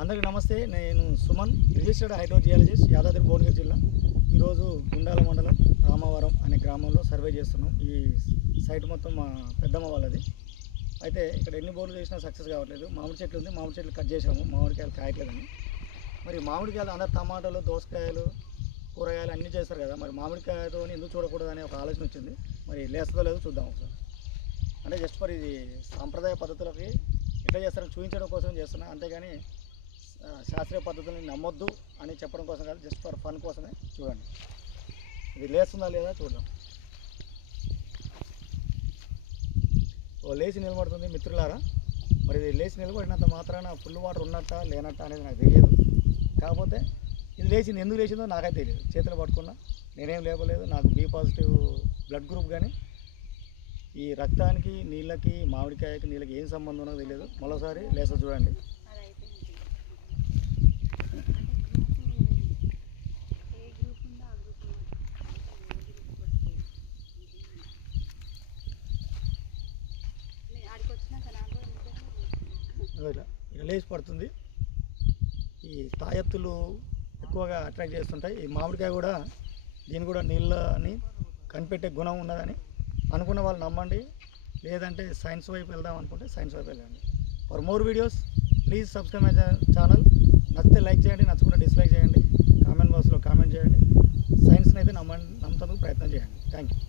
అందరికీ నమస్తే. నేను సుమన్, రిజిస్టర్డ్ హైడ్రోజియాలజిస్ట్, యాదాద్రి భువనగిరి జిల్లా. ఈరోజు గుండాల మండలం రామవరం అనే గ్రామంలో సర్వే చేస్తున్నాం. ఈ సైట్ మొత్తం మా పెద్దమ్మ వాళ్ళది. అయితే ఇక్కడ ఎన్ని బోర్లు చేసినా సక్సెస్ కావట్లేదు. మామిడి చెట్లు ఉంది, మామిడి చెట్లు కట్ చేసాము, మామిడికాయలు కాయట్లేదని. మరి మామిడికాయలు అందరు టమాటాలు, దోసకాయలు, కూరగాయలు అన్నీ చేస్తారు కదా, మరి మామిడికాయతో ఎందుకు చూడకూడదని ఒక ఆలోచన వచ్చింది. మరి లేస్తుందో లేదో చూద్దాం ఒకసారి. అంటే జస్ట్ మరి ఇది సాంప్రదాయ పద్ధతులకి ఎట్లా చేస్తారని చూపించడం కోసం చేస్తున్నా, అంతేగాని శాస్త్రీయ పద్ధతులను నమ్మొద్దు అని చెప్పడం కోసం కాదు, జస్ట్ ఫర్ ఫన్ కోసమే. చూడండి ఇది లేస్తుందా లేదా చూద్దాం. ఓ లేచి నిలబడుతుంది మిత్రులారా. మరి ఇది లేచి నిలబడినంత మాత్రాన ఫుల్ వాటర్ ఉన్నట్ట లేనట్ట అనేది నాకు తెలియదు. కాకపోతే ఇది లేచింది, ఎందుకు లేచిందో నాకైతే తెలియదు. చేతులు పట్టుకున్నా, నేనేం లేపలేదు. నాకు బి పాజిటివ్ బ్లడ్ గ్రూప్, కానీ ఈ రక్తానికి నీళ్ళకి మామిడికాయకి నీళ్ళకి ఏం సంబంధం ఉన్నదో తెలియదు. మరోసారి లేస చూడండి. ఇలా లేచి పడుతుంది. ఈ తాయెత్తులు ఎక్కువగా అట్రాక్ట్ చేస్తుంటాయి. ఈ మామిడికాయ కూడా దీని కూడా నీళ్ళని కనిపెట్టే గుణం ఉన్నదని అనుకున్న వాళ్ళు నమ్మండి, లేదంటే సైన్స్ వైపు వెళ్దాం అనుకుంటే సైన్స్ వైపు వెళ్ళండి. For more videos please subscribe my channel. నచ్చితే లైక్ చేయండి, నచ్చకుండా డిస్లైక్ చేయండి, కామెంట్ బాక్స్లో కామెంట్ చేయండి. సైన్స్ని అయితే నమ్మేందుకు ప్రయత్నం చేయండి. Thank you.